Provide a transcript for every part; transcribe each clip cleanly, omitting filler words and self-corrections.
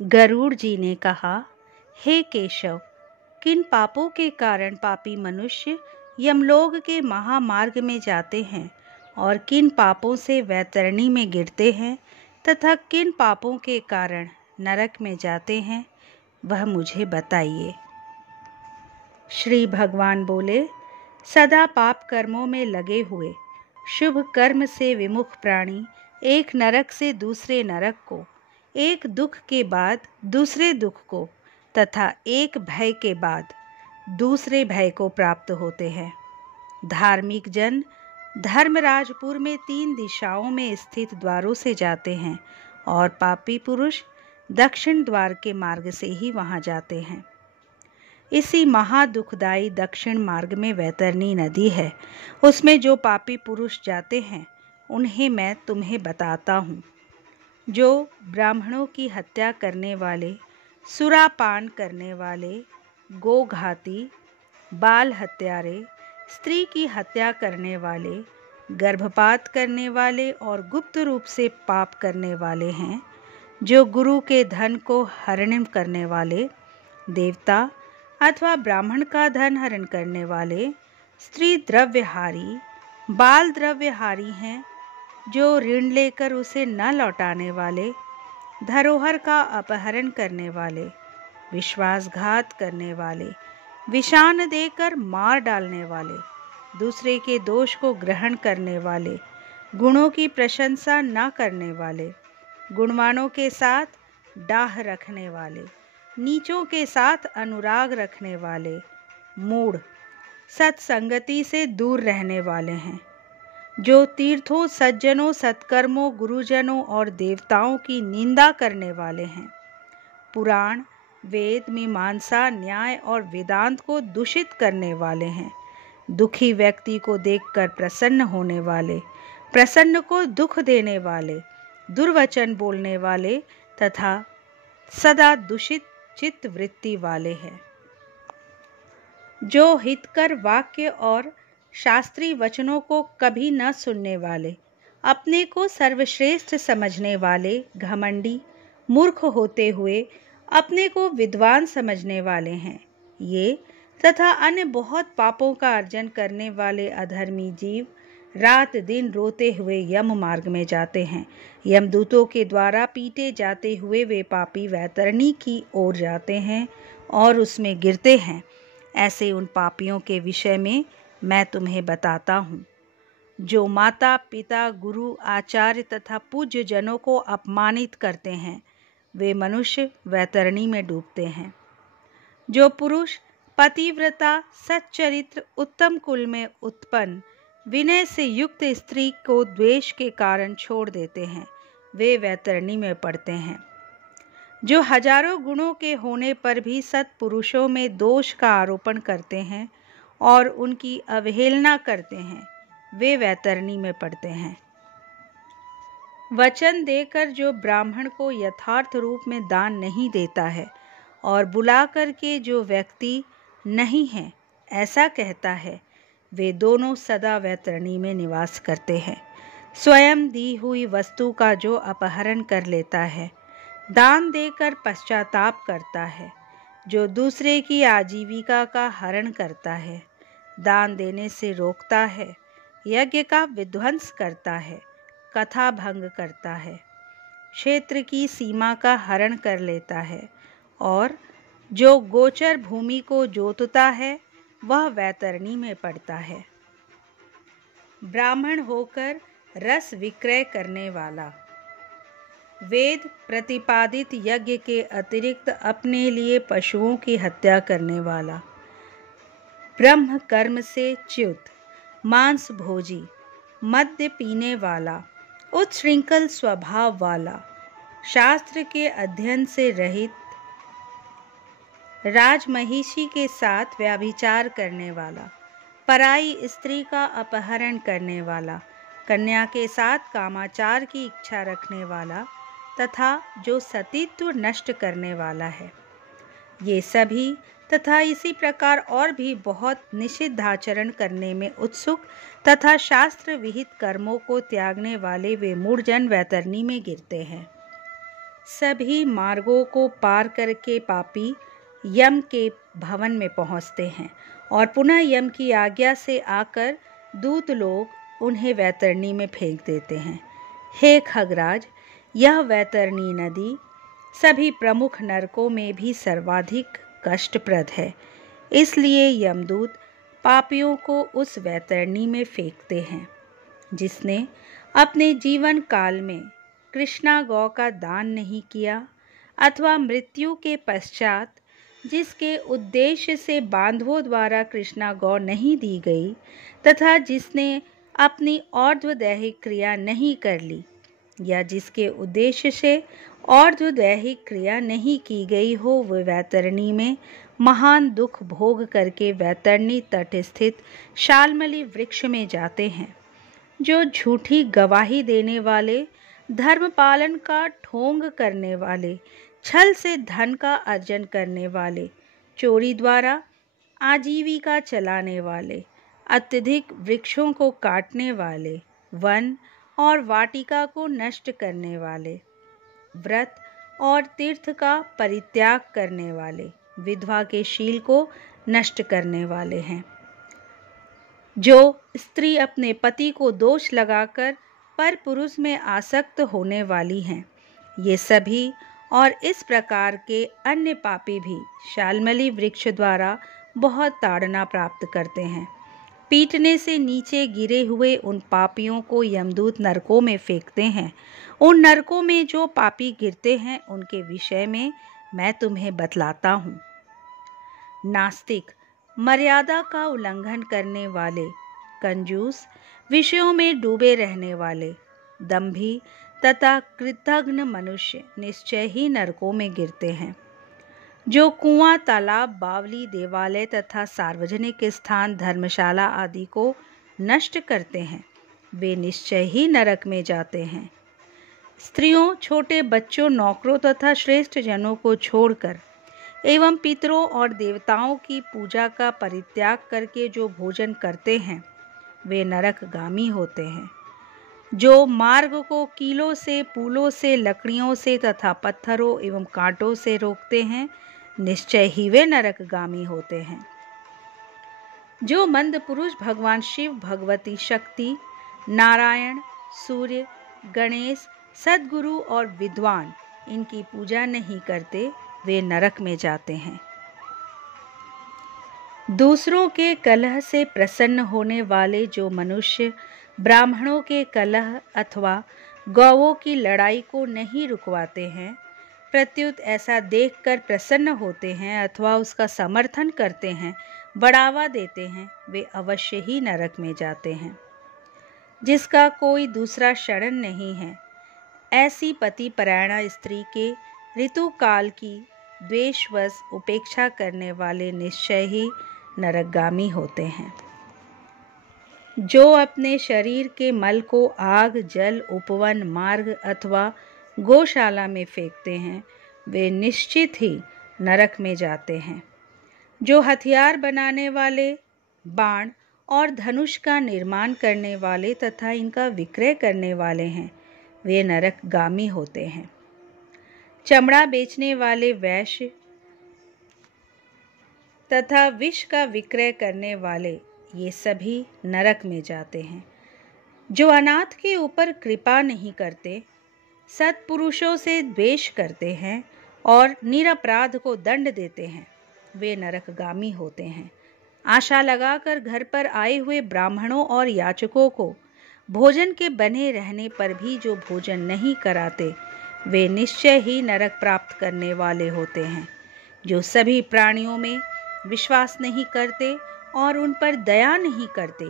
गरुड़ जी ने कहा, हे केशव, किन पापों के कारण पापी मनुष्य यमलोक के महामार्ग में जाते हैं और किन पापों से वैतरणी में गिरते हैं तथा किन पापों के कारण नरक में जाते हैं, वह मुझे बताइए। श्री भगवान बोले, सदा पाप कर्मों में लगे हुए शुभ कर्म से विमुख प्राणी एक नरक से दूसरे नरक को, एक दुख के बाद दूसरे दुख को तथा एक भय के बाद दूसरे भय को प्राप्त होते हैं। धार्मिक जन धर्मराजपुर में 3 दिशाओं में स्थित द्वारों से जाते हैं और पापी पुरुष दक्षिण द्वार के मार्ग से ही वहां जाते हैं। इसी महादुखदायी दक्षिण मार्ग में वैतरणी नदी है। उसमें जो पापी पुरुष जाते हैं उन्हें मैं तुम्हें बताता हूँ। जो ब्राह्मणों की हत्या करने वाले, सुरापान करने वाले, गोघाती, बाल हत्यारे, स्त्री की हत्या करने वाले, गर्भपात करने वाले और गुप्त रूप से पाप करने वाले हैं, जो गुरु के धन को हरण करने वाले, देवता अथवा ब्राह्मण का धन हरण करने वाले, स्त्री द्रव्यहारी, बाल द्रव्यहारी हैं, जो ऋण लेकर उसे न लौटाने वाले, धरोहर का अपहरण करने वाले, विश्वासघात करने वाले, विषान देकर मार डालने वाले, दूसरे के दोष को ग्रहण करने वाले, गुणों की प्रशंसा न करने वाले, गुणवानों के साथ डाह रखने वाले, नीचों के साथ अनुराग रखने वाले, मूढ़, सत्संगति से दूर रहने वाले हैं, जो तीर्थों, सज्जनों, सत्कर्मों, गुरुजनों और देवताओं की निंदा करने वाले हैं, पुराण, वेद, मीमांसा, न्याय और वेदांत को दूषित करने वाले हैं, दुखी व्यक्ति को देखकर प्रसन्न होने वाले, प्रसन्न को दुख देने वाले, दुर्वचन बोलने वाले तथा सदा दूषित चित्त वृत्ति वाले हैं, जो हितकर वाक्य और शास्त्रीय वचनों को कभी न सुनने वाले, अपने को सर्वश्रेष्ठ समझने वाले, घमंडी, मूर्ख होते हुए अपने को विद्वान समझने वाले हैं। ये तथा अन्य बहुत पापों का अर्जन करने वाले अधर्मी जीव रात दिन रोते हुए यम मार्ग में जाते हैं। यमदूतों के द्वारा पीटे जाते हुए वे पापी वैतरणी की ओर जाते हैं और उसमें गिरते हैं। ऐसे उन पापियों के विषय में मैं तुम्हें बताता हूँ, जो माता पिता, गुरु, आचार्य तथा पूज्य जनों को अपमानित करते हैं, वे मनुष्य वैतरणी में डूबते हैं। जो पुरुष पतिव्रता, सच्चरित्र, उत्तम कुल में उत्पन्न, विनय से युक्त स्त्री को द्वेष के कारण छोड़ देते हैं, वे वैतरणी में पड़ते हैं। जो हजारों गुणों के होने पर भी सत्पुरुषों में दोष का आरोपण करते हैं और उनकी अवहेलना करते हैं, वे वैतरणी में पड़ते हैं। वचन देकर जो ब्राह्मण को यथार्थ रूप में दान नहीं देता है और बुला करके जो व्यक्ति नहीं है ऐसा कहता है, वे दोनों सदा वैतरणी में निवास करते हैं। स्वयं दी हुई वस्तु का जो अपहरण कर लेता है, दान देकर पश्चाताप करता है, जो दूसरे की आजीविका का हरण करता है, दान देने से रोकता है, यज्ञ का विध्वंस करता है, कथा भंग करता है, क्षेत्र की सीमा का हरण कर लेता है और जो गोचर भूमि को जोतता है वह वैतरणी में पड़ता है। ब्राह्मण होकर रस विक्रय करने वाला, वेद प्रतिपादित यज्ञ के अतिरिक्त अपने लिए पशुओं की हत्या करने वाला, ब्रह्म कर्म से च्युत, मांस भोजी, मद्य पीने वाला, उच्छृंखल स्वभाव वाला, शास्त्र के अध्ययन से रहित, राजमहिषी के साथ व्याभिचार करने वाला, पराई स्त्री का अपहरण करने वाला, कन्या के साथ कामाचार की इच्छा रखने वाला तथा जो सतीत्व नष्ट करने वाला है, ये सभी तथा इसी प्रकार और भी बहुत निषिद्ध आचरण करने में उत्सुक तथा शास्त्र विहित कर्मों को त्यागने वाले वे मूढ़जन वैतरणी में गिरते हैं। सभी मार्गों को पार करके पापी यम के भवन में पहुंचते हैं और पुनः यम की आज्ञा से आकर दूत लोग उन्हें वैतरणी में फेंक देते हैं। हे खगराज, यह वैतरणी नदी सभी प्रमुख नरकों में भी सर्वाधिक कष्टप्रद है, इसलिए यमदूत पापियों को उस वैतरणी में फेंकते हैं। जिसने अपने जीवन काल में कृष्णा गौ का दान नहीं किया अथवा मृत्यु के पश्चात जिसके उद्देश्य से बांधवों द्वारा कृष्णा गौ नहीं दी गई तथा जिसने अपनी और्ध्वदैहिक क्रिया नहीं कर ली या जिसके उद्देश्य से और्ध्वदैहिक क्रिया नहीं की गई हो, वह वैतरणी में महान दुख भोग करके वैतरणी तट स्थित शाल्मली वृक्ष में जाते हैं। जो झूठी गवाही देने वाले, धर्म पालन का ढोंग करने वाले, छल से धन का अर्जन करने वाले, चोरी द्वारा आजीविका चलाने वाले, अत्यधिक वृक्षों को काटने वाले, वन और वाटिका को नष्ट करने वाले, व्रत और तीर्थ का परित्याग करने वाले, विधवा के शील को नष्ट करने वाले हैं। जो स्त्री अपने पति को दोष लगाकर पर पुरुष में आसक्त होने वाली हैं, ये सभी और इस प्रकार के अन्य पापी भी शाल्मली वृक्ष द्वारा बहुत ताड़ना प्राप्त करते हैं। पीटने से नीचे गिरे हुए उन पापियों को यमदूत नरकों में फेंकते हैं। उन नरकों में जो पापी गिरते हैं उनके विषय में मैं तुम्हें बतलाता हूँ। नास्तिक, मर्यादा का उल्लंघन करने वाले, कंजूस, विषयों में डूबे रहने वाले, दंभी तथा कृतघ्न मनुष्य निश्चय ही नरकों में गिरते हैं। जो कुआं, तालाब, बावली, देवालय तथा सार्वजनिक स्थान, धर्मशाला आदि को नष्ट करते हैं, वे निश्चय ही नरक में जाते हैं। स्त्रियों, छोटे बच्चों, नौकरों तथा श्रेष्ठ जनों को छोड़कर एवं पितरों और देवताओं की पूजा का परित्याग करके जो भोजन करते हैं, वे नरकगामी होते हैं। जो मार्ग को कीलों से, पुलों से, लकड़ियों से तथा पत्थरों एवं कांटों से रोकते हैं, निश्चय ही वे नरकगामी होते हैं। जो मंद पुरुष भगवान शिव, भगवती शक्ति, नारायण, सूर्य, गणेश, सद्गुरु और विद्वान इनकी पूजा नहीं करते, वे नरक में जाते हैं। दूसरों के कलह से प्रसन्न होने वाले जो मनुष्य ब्राह्मणों के कलह अथवा गौओं की लड़ाई को नहीं रुकवाते हैं, प्रत्युत ऐसा देखकर प्रसन्न होते हैं अथवा उसका समर्थन करते हैं, बढ़ावा देते हैं, वे अवश्य ही नरक में जाते हैं। जिसका कोई दूसरा शरण नहीं है, ऐसी पतिपरायणा स्त्री के ऋतुकाल की द्वेषवश उपेक्षा करने वाले निश्चय ही नरकगामी होते हैं। जो अपने शरीर के मल को आग, जल, उपवन, मार्ग अथवा गौशाला में फेंकते हैं, वे निश्चित ही नरक में जाते हैं। जो हथियार बनाने वाले, बाण और धनुष का निर्माण करने वाले तथा इनका विक्रय करने वाले हैं, वे नरकगामी होते हैं। चमड़ा बेचने वाले वैश्य तथा विष का विक्रय करने वाले, ये सभी नरक में जाते हैं। जो अनाथ के ऊपर कृपा नहीं करते, सत्पुरुषों से द्वेष करते हैं और निरपराध को दंड देते हैं, वे नरकगामी होते हैं। आशा लगाकर घर पर आए हुए ब्राह्मणों और याचकों को भोजन के बने रहने पर भी जो भोजन नहीं कराते, वे निश्चय ही नरक प्राप्त करने वाले होते हैं। जो सभी प्राणियों में विश्वास नहीं करते और उन पर दया नहीं करते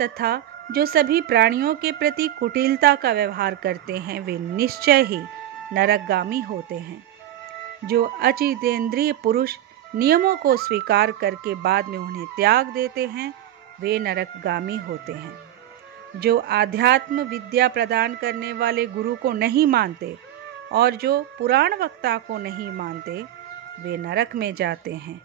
तथा जो सभी प्राणियों के प्रति कुटिलता का व्यवहार करते हैं, वे निश्चय ही नरकगामी होते हैं। जो अचितेंद्रिय पुरुष नियमों को स्वीकार करके बाद में उन्हें त्याग देते हैं, वे नरकगामी होते हैं। जो आध्यात्म विद्या प्रदान करने वाले गुरु को नहीं मानते और जो पुराण वक्ता को नहीं मानते, वे नरक में जाते हैं।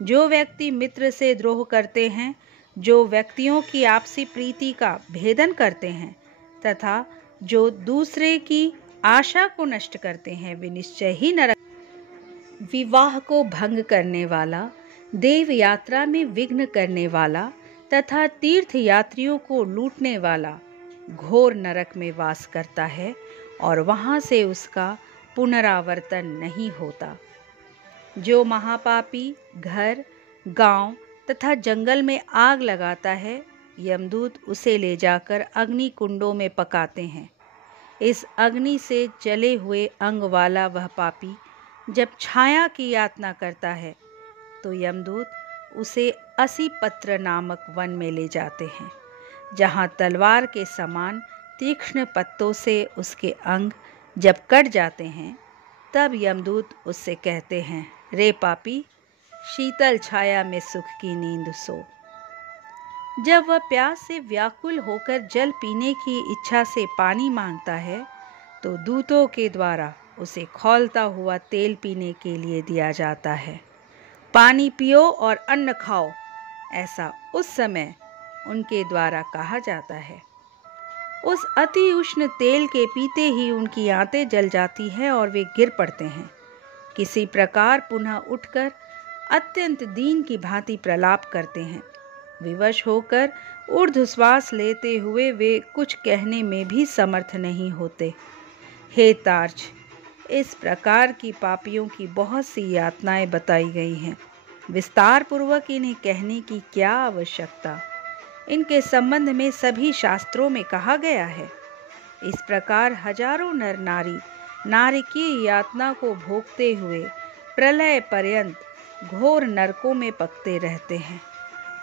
जो व्यक्ति मित्र से द्रोह करते हैं, जो व्यक्तियों की आपसी प्रीति का भेदन करते हैं तथा जो दूसरे की आशा को नष्ट करते हैं, वे निश्चय ही नरक। विवाह को भंग करने वाला, देव यात्रा में विघ्न करने वाला तथा तीर्थ यात्रियों को लूटने वाला घोर नरक में वास करता है और वहां से उसका पुनरावर्तन नहीं होता। जो महापापी घर, गांव तथा जंगल में आग लगाता है, यमदूत उसे ले जाकर अग्नि कुंडों में पकाते हैं। इस अग्नि से जले हुए अंग वाला वह पापी जब छाया की यातना करता है तो यमदूत उसे असीपत्र नामक वन में ले जाते हैं, जहाँ तलवार के समान तीक्ष्ण पत्तों से उसके अंग जब कट जाते हैं, तब यमदूत उससे कहते हैं, रे पापी, शीतल छाया में सुख की नींद सो। जब वह प्यास से व्याकुल होकर जल पीने की इच्छा से पानी मांगता है, तो दूतों के द्वारा उसे खौलता हुआ तेल पीने के लिए दिया जाता है। पानी पियो और अन्न खाओ, ऐसा उस समय उनके द्वारा कहा जाता है। उस अति उष्ण तेल के पीते ही उनकी आंतें जल जाती हैं और वे गिर पड़ते हैं। किसी प्रकार पुनः उठकर अत्यंत दीन की भांति प्रलाप करते हैं। विवश होकर ऊर्ध्वश्वास लेते हुए वे कुछ कहने में भी समर्थ नहीं होते। हे तार्च, इस प्रकार की पापियों की बहुत सी यातनाएं बताई गई हैं। विस्तार पूर्वक इन्हें कहने की क्या आवश्यकता, इनके संबंध में सभी शास्त्रों में कहा गया है। इस प्रकार हजारों नर नारी नारकीय यातना को भोगते हुए प्रलय पर्यंत घोर नरकों में पकते रहते हैं।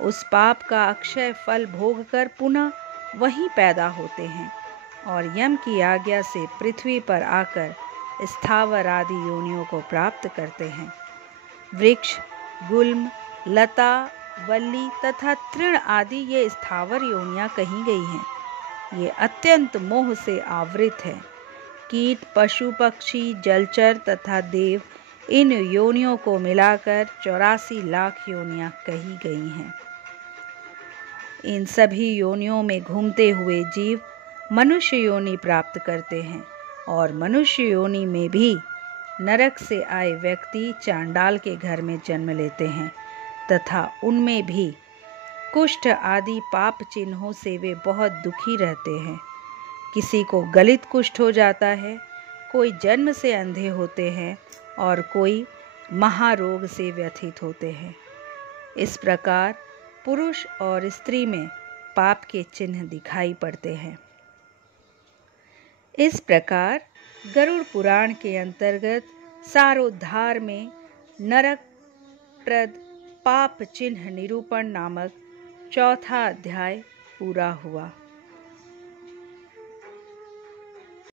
उस पाप का अक्षय फल भोगकर पुनः वहीं पैदा होते हैं और यम की आज्ञा से पृथ्वी पर आकर स्थावर आदि योनियों को प्राप्त करते हैं। वृक्ष, गुल्म, लता, वल्ली तथा तृण आदि ये स्थावर योनियां कही गई हैं। ये अत्यंत मोह से आवृत है। कीट, पशु, पक्षी, जलचर तथा देव, इन योनियों को मिलाकर 84 लाख योनियां कही गई हैं। इन सभी योनियों में घूमते हुए जीव मनुष्य योनि प्राप्त करते हैं और मनुष्य योनि में भी नरक से आए व्यक्ति चांडाल के घर में जन्म लेते हैं तथा उनमें भी कुष्ठ आदि पाप चिन्हों से वे बहुत दुखी रहते हैं। किसी को गलित कुष्ठ हो जाता है, कोई जन्म से अंधे होते हैं और कोई महारोग से व्यथित होते हैं। इस प्रकार पुरुष और स्त्री में पाप के चिन्ह दिखाई पड़ते हैं। इस प्रकार गरुड़ पुराण के अंतर्गत सारोद्धार में नरक प्रद पाप चिन्ह निरूपण नामक चौथा अध्याय पूरा हुआ।